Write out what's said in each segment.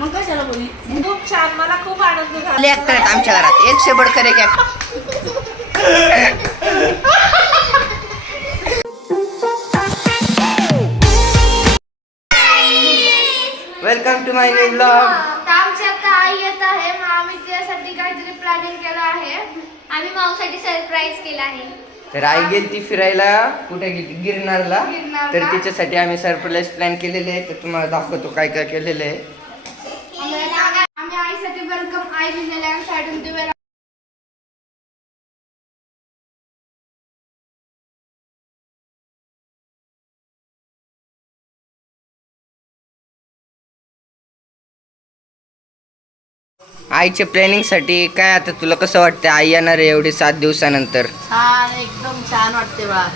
मग कशाला बोलली? खूप छान मला खूप आनंद झाला. आमच्या घरात. एकशे बडकर एक actor welcome to my new blog तर आमची आता आई येत आहे. मग आम्ही तिच्यासाठी काहीतरी प्लॅनिंग केलं आहे. आम्ही माऊसाठी सरप्राईज केला आहे. तर आई गेली ती फिरायला. कुठे गेली गिरनारला. गिरनारला. तर तिच्यासाठी आम्ही सरप्राईज प्लॅन केलेले आहे. तर तुम्हाला दाखवतो काय काय केलेलं आहे. आम्ही आईसाठी वेलकम आई ते वेल आईच्या प्लॅनिंगसाठी काय आता तुला कसं वाटतं आई येणार आहे एवढी सात दिवसानंतर. छान एकदम छान वाटते बा.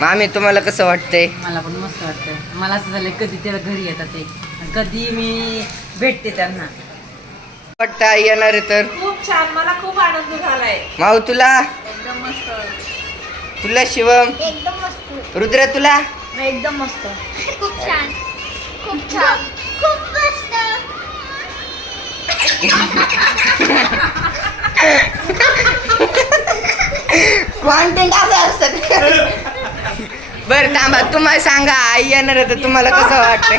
मामी तुम्हाला कसं वाटतंय? मला पण मस्त वाटतं मला असं झालं कधी त्याला घरी येतात ते. कधी मी भेटते त्यांना. वाटतं आई येणार आहे तर. खूप छान मला खूप आनंद झालाय. माऊ तुला? एकदम मस्त. तुला शिवम? एकदम मस्त. रुद्र तुला? एकदम मस्त. खूप छान. खूप छान. खूप मस्त. कॉन्टेंट असं असतं. बरं थांबा. तुम्हाला सांगा आई येणार आहे तर तुम्हाला कसं वाटतंय?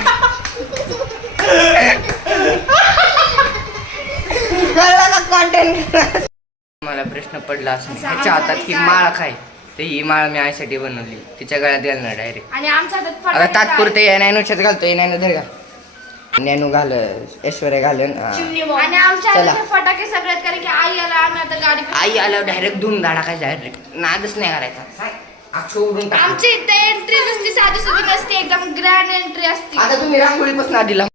मला प्रश्न पडला असं ह्याच्या हातात ही माळ काय तर ही माळ मी आईसाठी बनवली. तिच्या गळ्यात घालणार डायरेक्ट आणि आमच्या हातात आता फटाके तात्पुरते या नॅनूच्यात घालतो या नॅनू धर घाल. नॅनू घाल ऐश्वर्या घालन हा. आहेत. आणि आमच्या चला. हातात फटाके सगळ्यात कारण की आई आला आम्ही आता गाडी आई आल्यावर डायरेक्ट धुम धाडा काय डायरेक्ट नादच नाही करायचा. अख्खं उडून टाक आमची इथे एंट्री नुसती साधी सुधी नसते एकदम ग्रँड एंट्री असते. आता तुम्ही रांगोळीपासून आधीला अरे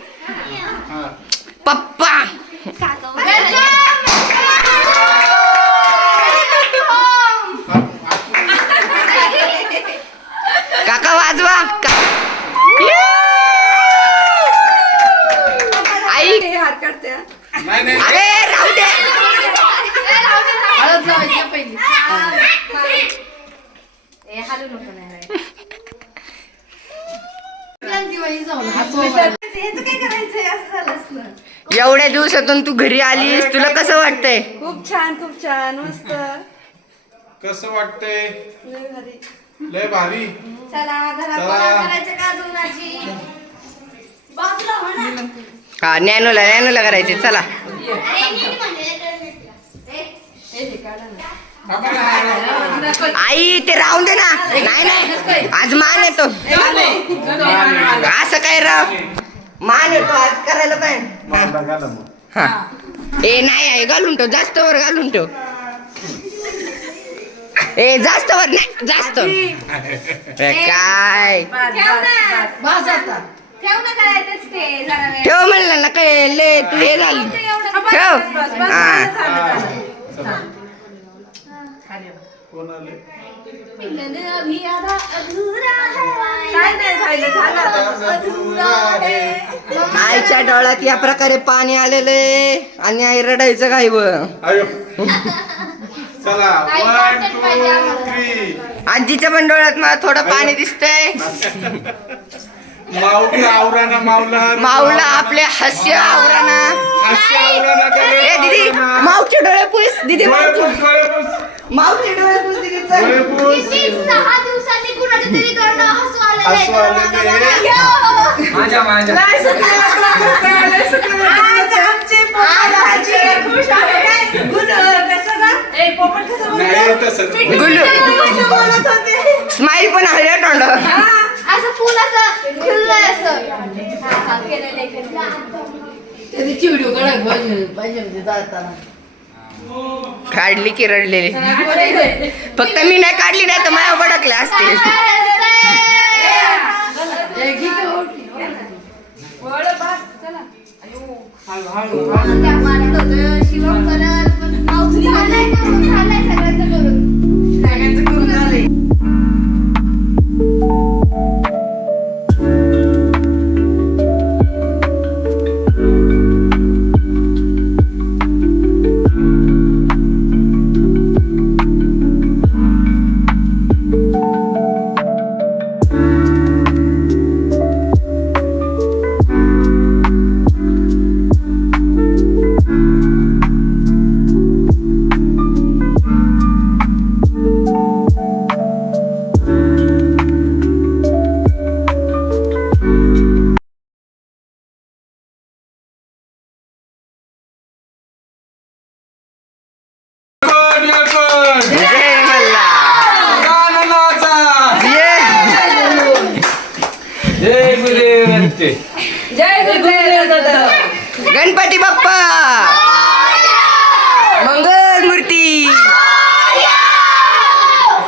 एवढ्या दिवसातून तू घरी आलीस तुला कसं वाटतंय? खूप छान खूप छान मस्त. कस वाटतंय? लय भारी. चला करायचं का हा नॅनोला नॅनोला करायचे चला. आई ते राहून दे ना. नाही नाही. आज मान येतो. असं काय राव मान येतो आज करायला पाहिजे हा. ए नाही आहे घालून ठेव. जास्त वर घालून ठेव. ए जास्त वर नाही जास्त. काय? ठेव म्हणलं ना काय ले तू हे झाली. ठेव. हा. कोण आले मिलन अभी आधा अधूरा. काय नाही झालं झालं अधूरा. आईच्या डोळ्यात या प्रकारे पाणी आलेले आणि आई रडायचं चला वन टू आम्हाला. थ्री आजीच्या पण डोळ्यात मला थोडं पाणी दिसतंय माऊली आवराना मावला माऊला आपले हास्य आवराना ए दीदी. माऊचे डोळे पुस दीदी माऊचे पुस, डोळे पुस, माऊचे डोळे पुस दीदी चल. किती सहा दिवसांनी कुणाच्या तरी तोंडावर हसू आलेलं आहे. हसू आलेलं आहे. बघा, बघा. नाही आज आमचे पोपट आजी खुश. गुड कसं ए पोपट कसं बोलतो? नाही तसं गुल्लू कसं बोलत होते स्माईल पण हळ्या तोंड असं फुल असं खुललंय असं हा, हा, केलेलं आहे, केलेलं आहे. त्याची व्हिडिओ काढायला पाहिजे पाहिजे म्हणजे जाताना. काढली की रडलेली. फक्त मी नाही काढली नाही तर माझ्या बडकल्या असतील. शिवम करत गणपती बाप्पा. मंगल मूर्ती.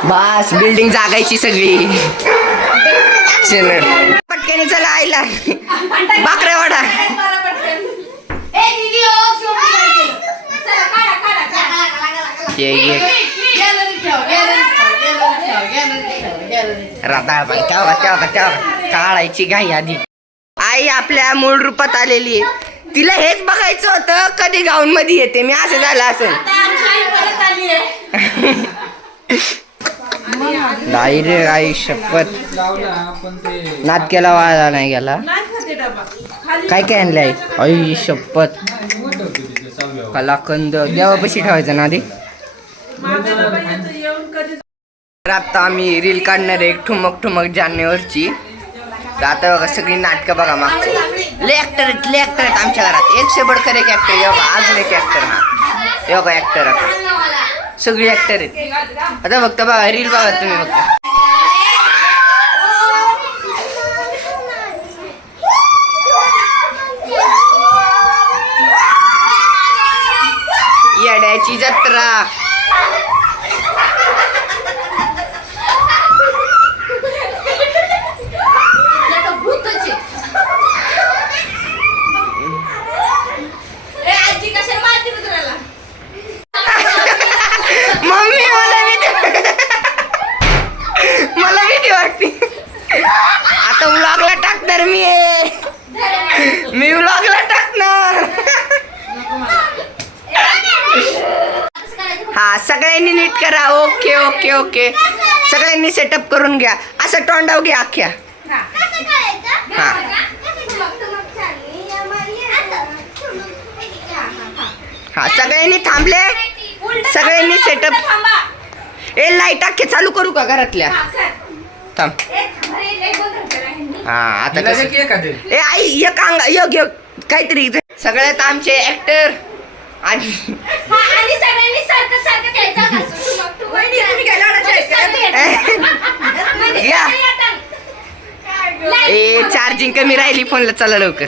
बस बिल्डिंग जागायची सगळी. पटक्याने चला आईला. बाकरेवाडा ये ये. राधाबाई बाई तेव्हा तेव्हा तेव्हा घाई आधी. आई आपल्या मूळ रूपात आलेली आहे. तिला हेच बघायचं होतं कधी गाऊन मध्ये येते. मी असं झालं असेल नाही रे आई शपथ. नात केला वाळला नाही गेला. काय काय आणलं आई आई शपथ. कलाकंद. देवापाशी ठेवायचं ना आधी? तर आता आम्ही रील काढणार आहे एक ठुमक ठुमक जानेवरची. तर आता बघा सगळी नाटकं बघा मागची. लय ऍक्टर आहेत लय ऍक्टर आहेत आमच्या घरात. एकशे बडकर एक ऍक्टर हे बघा अजून एक ऍक्टर हा. हे बघा ऍक्टर आता. सगळी ऍक्टर आहेत. आता फक्त बघा रील बघा तुम्ही फक्त. येड्याची जत्रा मम्मी मला भीती मला भीती वाटते आता व्लॉगला टाकणार मी मी व्लॉगला टाकणार हा सगळ्यांनी नीट करा. Okay okay okay. सगळ्यांनी सेटअप करून घ्या. असं तोंडाव घ्या अख्ख्या. हा. हा. सगळ्यांनी थांबले. सगळ्यांनी सेटअप ए लाइट अख्खे चालू करू का घरातल्या? थांब. हा आता कसं ए आई एक अंग योग योग काहीतरी. इथे. सगळ्यात आमचे ऍक्टर आणि आणि सगळ्यांनी सारखं सारखं घ्यायचं घासून. ठुमक, ठुमक. वहिनी, तुम्ही काय लाडाच्या आहेत का? सारखं घ्यायचं. या Light ए बघा. चार्जिंग कमी राहिली फोनला? चला लवकर.